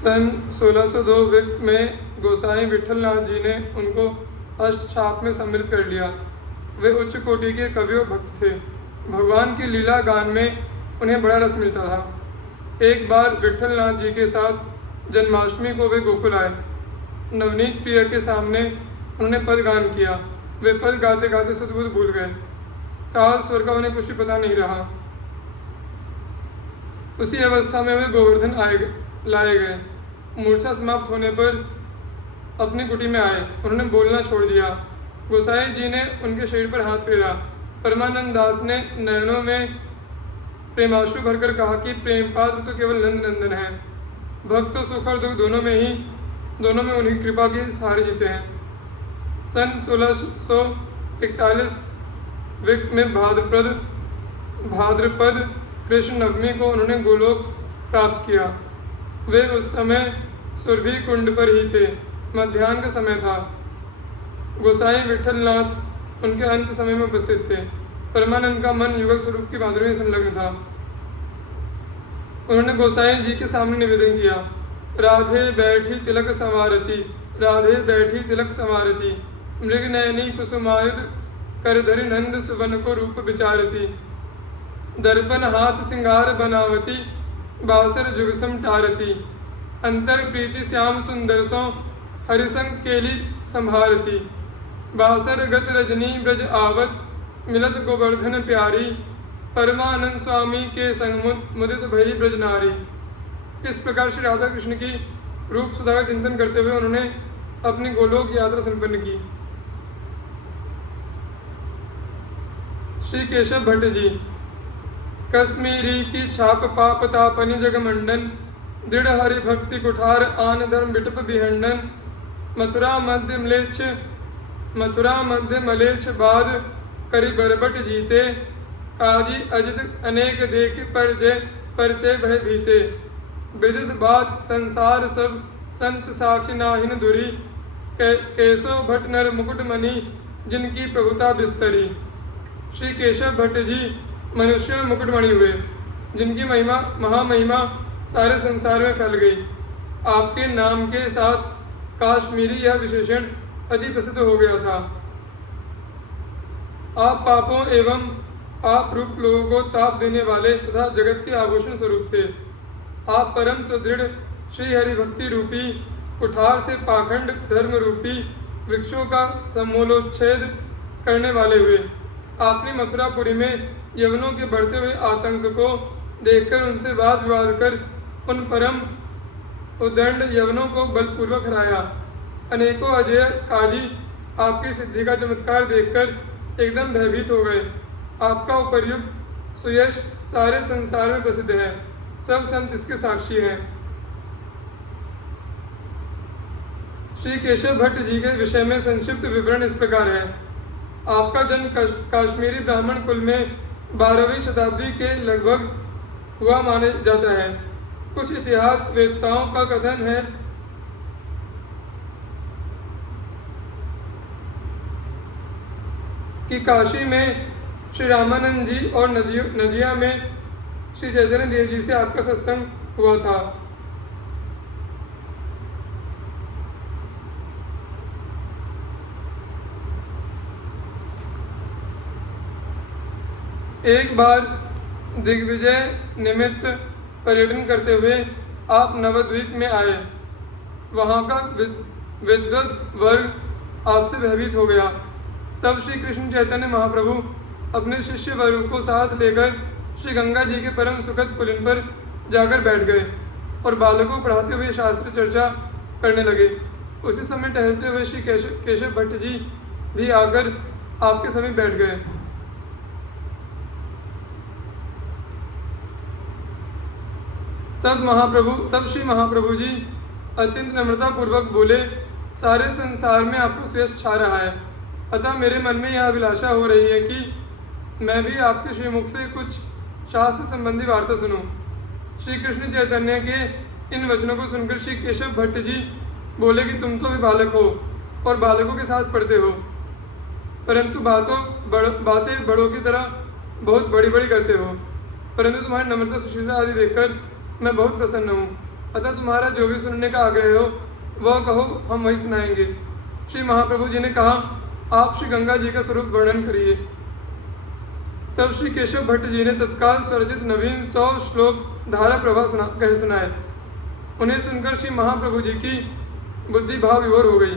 सन 1602 विक्त में गोसाई विठलनाथ जी ने उनको अष्टछाप में सम्मिलित कर लिया। वे उच्च कोटि के कवि और भक्त थे। भगवान की लीला गान में उन्हें बड़ा रस मिलता था। एक बार विठलनाथ जी के साथ जन्माष्टमी को वे गोकुल आए। नवनीत प्रिय के सामने उन्होंने पद गान किया। वे पद गाते गाते सुध बुध भूल गए। ताल स्वर का उन्हें कुछ भी पता नहीं रहा। उसी अवस्था में वे गोवर्धन लाए गए। मूर्छा समाप्त होने पर अपनी कुटी में आए। उन्होंने बोलना छोड़ दिया। गोसाई जी ने उनके शरीर पर हाथ फेरा। परमानंद दास ने नयनों में प्रेमाशु भरकर कहा कि प्रेम पात्र तो केवल नंद नंदन है। भक्त तो सुख और दुख दोनों में उन्हीं कृपा के सहारे जीते हैं। सन 1641 विक्त में भाद्रपद कृष्ण नवमी को उन्होंने गोलोक प्राप्त किया। वे उस समय सुरभि कुंड पर ही थे। मध्याह्न का समय था। गोसाई विठलनाथ उनके अंत समय में उपस्थित थे। परमानंद का मन युगल स्वरूप की भांति में संलग्न था। उन्होंने गोसाई जी के सामने निवेदन किया, राधे बैठी तिलक संवारती, राधे बैठी तिलक संवारती, मृग नयनी कुसुमायुध करधरि नंद सुवन को रूप विचारती, दर्पण हाथ सिंगार बनावती, बासर जुगसम टारती, अंतर प्रीति श्याम सुंदर सो हरिसंग केली संभारती, बासर गत रजनी ब्रज आवत, मिलत गोवर्धन प्यारी, परमानंद स्वामी के संग मुदित भई ब्रज नारी। इस प्रकार श्री राधा कृष्ण की रूप सुधा का चिंतन करते हुए उन्होंने अपनी गोलोक यात्रा संपन्न की। श्री केशव भट्ट जी। कश्मीरी की छाप पाप तापनि जगमंडन, दृढ़ हरि भक्ति कुठार आन धर्म बिटप बिहंडन, मथुरा मध्य मलेच्छ बाद करि बरबट जीते, काजी अजित अनेक देख परचय भय भीते, विदित बात संसार सब संत साखी नाहिन दुरी, केशव भट्ट नर मुकुट मणि जिनकी प्रभुता बिस्तरी। श्री केशव भट्ट जी मनुष्य में मुकुटमणि हुए, जिनकी महिमा महामहिमा सारे संसार में फैल गई। आपके नाम के साथ काश्मीरी यह विशेषण अति प्रसिद्ध हो गया था। आप पापों एवं आप रूप लोगों को ताप देने वाले तथा जगत के आभूषण स्वरूप थे। आप परम सुदृढ़ श्री हरि भक्ति रूपी कुठार से पाखंड धर्म रूपी वृक्षों का समूलोच्छेद करने वाले हुए। आपने मथुरापुरी में यवनों के बढ़ते हुए आतंक को देखकर उनसे वाद विवाद कर उन परम उदंड यवनों को बलपूर्वक हराया। अनेकों अजय काजी आपकी सिद्धि का चमत्कार देखकर एकदम भयभीत हो गए। आपका उपर्युक्त सुयश सारे संसार में प्रसिद्ध है। सब संत इसके साक्षी हैं। श्री केशव भट्ट जी के विषय में संक्षिप्त विवरण इस प्रकार है। आपका जन्म काश्मीरी ब्राह्मण कुल में 12वीं शताब्दी के लगभग हुआ माना जाता है। कुछ इतिहास वेत्ताओं का कथन है कि काशी में श्री रामानंद जी और नदिया में श्री चैतन्य देव जी से आपका सत्संग हुआ था। एक बार दिग्विजय निमित्त पर्यटन करते हुए आप नवद्वीप में आए। वहाँ का विद्वत वर्ग आपसे भयभीत हो गया। तब श्री कृष्ण चैतन्य महाप्रभु अपने शिष्य वर्ग को साथ लेकर श्री गंगा जी के परम सुखद पुलिन पर जाकर बैठ गए और बालकों को पढ़ाते हुए शास्त्र चर्चा करने लगे। उसी समय टहलते हुए श्री केशव भट्ट जी भी आकर आपके समीप बैठ गए। तब श्री महाप्रभु जी अत्यंत नम्रता पूर्वक बोले, सारे संसार में आपको सुयश छा रहा है, अतः मेरे मन में यह अभिलाषा हो रही है कि मैं भी आपके श्रीमुख से कुछ शास्त्र संबंधी वार्ता सुनूं। श्री कृष्ण चैतन्य के इन वचनों को सुनकर श्री केशव भट्ट जी बोले कि तुम तो भी बालक हो और बालकों के साथ पढ़ते हो, परंतु बातें बड़ों की तरह बहुत बड़ी बड़ी करते हो, परंतु तुम्हारी नम्रता सुशीलता आदि देखकर मैं बहुत प्रसन्न हूँ। अतः तुम्हारा जो भी सुनने का आग्रह हो वह कहो, हम वही सुनाएंगे। श्री महाप्रभु जी ने कहा, आप श्री गंगा जी का स्वरूप वर्णन करिए। तब श्री केशव भट्ट जी ने तत्काल स्वरचित नवीन 100 श्लोक धारा प्रवाह कह सुनाए। उन्हें सुनकर श्री महाप्रभु जी की बुद्धि भाव विभोर हो गई।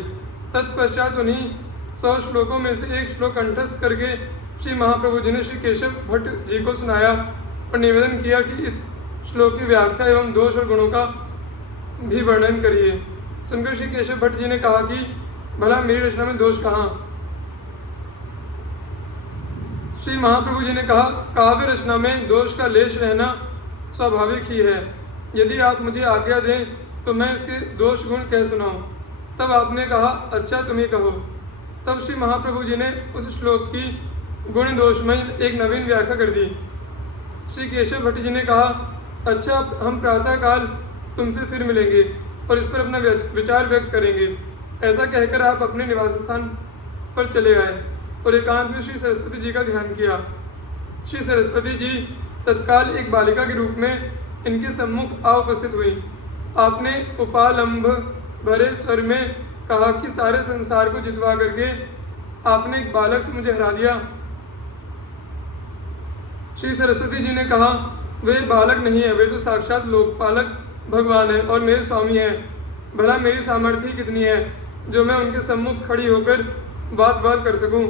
तत्पश्चात उन्हीं 100 श्लोकों में से एक श्लोक कंठस्थ करके श्री महाप्रभु जी ने श्री केशव भट्ट जी को सुनाया और निवेदन किया कि इस श्लोक की व्याख्या एवं दोष और गुणों का भी वर्णन करिए। सुनकर श्री केशव भट्ट जी ने कहा कि भला मेरी रचना में दोष कहाँ? श्री महाप्रभु जी ने कहा, काव्य रचना में दोष का लेश रहना स्वाभाविक ही है। यदि आप मुझे आज्ञा दें तो मैं इसके दोष गुण कह सुनाऊं। तब आपने कहा, अच्छा तुम ही कहो। तब श्री महाप्रभु जी ने उस श्लोक की गुण दोषमय एक नवीन व्याख्या कर दी। श्री केशव भट्ट जी ने कहा, अच्छा हम प्रातःकाल तुमसे फिर मिलेंगे और इस पर अपना विचार व्यक्त करेंगे। ऐसा कहकर आप अपने निवास स्थान पर चले आए और एकांत में श्री सरस्वती जी का ध्यान किया। श्री सरस्वती जी तत्काल एक बालिका के रूप में इनके सम्मुख आ उपस्थित हुई। आपने उपालंभ भरे स्वर में कहा कि सारे संसार को जितवा करके आपने एक बालक से मुझे हरा दिया। श्री सरस्वती जी ने कहा, वे बालक नहीं है, वे तो साक्षात लोकपालक भगवान है और मेरे स्वामी हैं। भला मेरी सामर्थ्य कितनी है जो मैं उनके सम्मुख खड़ी होकर बात कर सकूं।